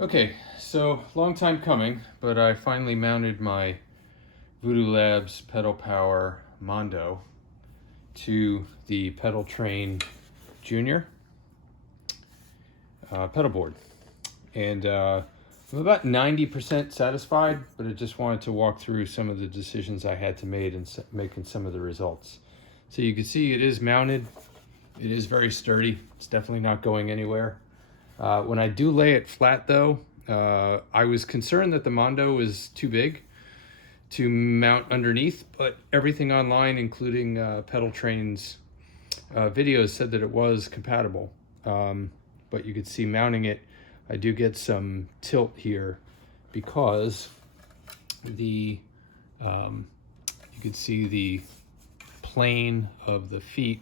Okay, so long time coming, but I finally mounted my Voodoo Lab's pedal power MONDO to the Pedaltrain Jr. Pedal board. And I'm about 90% satisfied, but I just wanted to walk through some of the decisions I had to make and making some of the results. So you can see it is mounted. It is very sturdy. It's definitely not going anywhere. When I do lay it flat though, I was concerned that the MONDO was too big to mount underneath, but everything online, including Pedaltrain's videos, said that it was compatible. But you could see mounting it, I do get some tilt here because you can see the plane of the feet.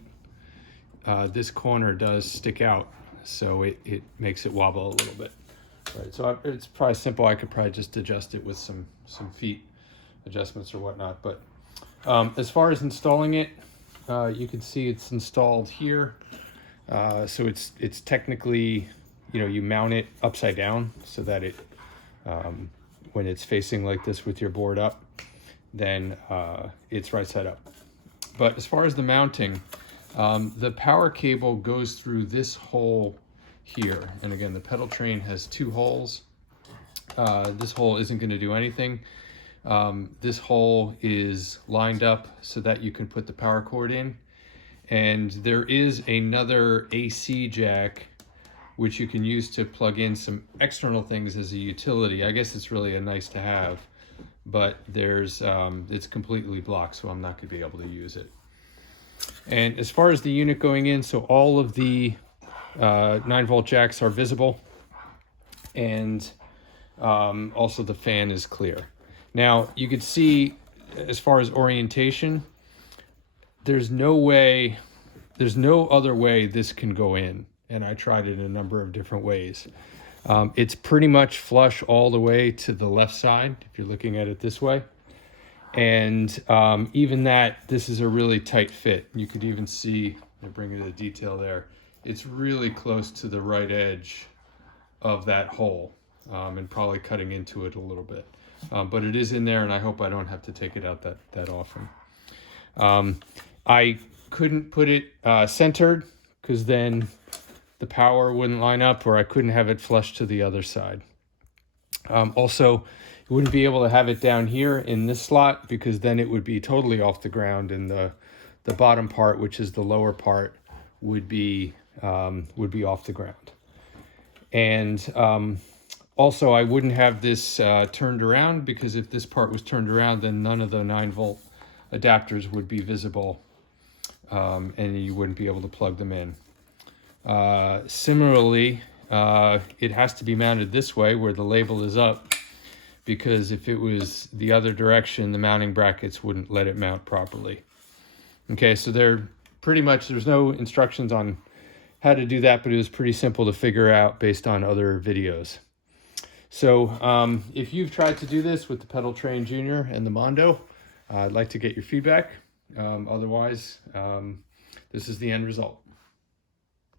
This corner does stick out, so it makes it wobble a little bit. Right, so it's probably simple. I could probably just adjust it with some feet adjustments or whatnot. But as far as installing it, you can see it's installed here. So it's technically, you mount it upside down so that it, when it's facing like this with your board up, then it's right side up. But as far as the mounting, the power cable goes through this hole here. And again, the Pedaltrain has two holes. This hole isn't going to do anything. This hole is lined up so that you can put the power cord in. And there is another AC jack which you can use to plug in some external things as a utility. I guess it's really a nice to have, but there's it's completely blocked, so I'm not going to be able to use it. And as far as the unit going in, so all of the 9-volt jacks are visible, and also the fan is clear. Now you can see, as far as orientation, there's no other way this can go in, and I tried it in a number of different ways. It's pretty much flush all the way to the left side if you're looking at it this way. And even that, this is a really tight fit. You could even see, I bring you the detail there, it's really close to the right edge of that hole, and probably cutting into it a little bit. But it is in there, and I hope I don't have to take it out that often. I couldn't put it centered because then the power wouldn't line up, or I couldn't have it flush to the other side. Also, you wouldn't be able to have it down here in this slot because then it would be totally off the ground, and the bottom part, which is the lower part, would be off the ground. And also, I wouldn't have this turned around, because if this part was turned around, then none of the 9-volt adapters would be visible, and you wouldn't be able to plug them in. Similarly, it has to be mounted this way where the label is up, because if it was the other direction, the mounting brackets wouldn't let it mount properly. Okay, so there's no instructions on how to do that, but it was pretty simple to figure out based on other videos. So if you've tried to do this with the Pedaltrain Jr and the MONDO, I'd like to get your feedback. Otherwise, this is the end result.